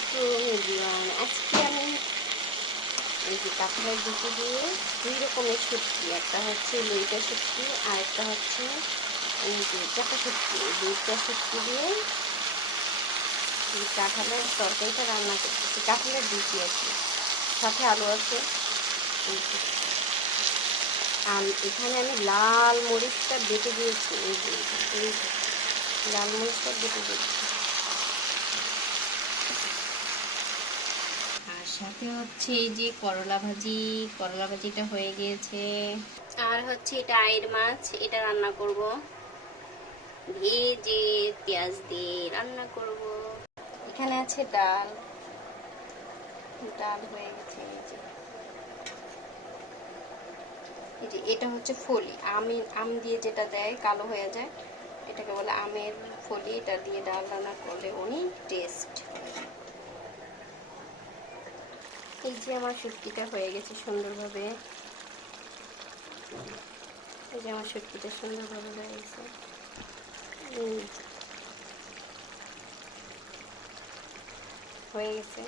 আলাইকুম আজকে আমি এই যে কাঁঠালের দুটো দিয়ে দুই রকমের সবজি, একটা হচ্ছে লইটা সবজি আর একটা হচ্ছে এই যে চাকা সবজি। দুইটা সবজি দিয়ে কাঁঠালের তরকারিটা রান্না করতেছি। কাঁঠালের দুটি আছে সাথে আলু আছে। আর এখানে আমি লাল মরিচটা বেটে দিয়েছি। এই যে। লাল মরিচটা বেটে দিয়েছি আর সাথে হচ্ছে এই যে করলা ভাজি, করলা ভাজিটা হয়ে গিয়েছে। আর হচ্ছে এটা আয়ের মাছ, এটা রান্না করব। ভেজে পেঁয়াজ দিয়ে রান্না করব। এখানে আছে ডাল। ডাল হয়ে গেছে এই যে। এই যে এটা হচ্ছে ফলি। আমি, আম দিয়ে যেটা দেয়, কালো হয়ে যায়, এটাকে বলে আমের ফলি। এটা দিয়ে ডাল রান্না করলে অনেক এই যে আমার শুটকিটা হয়ে গেছে সুন্দরভাবে। এই যে আমার শুটকিটা সুন্দরভাবে হয়ে গেছে। হয়ে গেছে।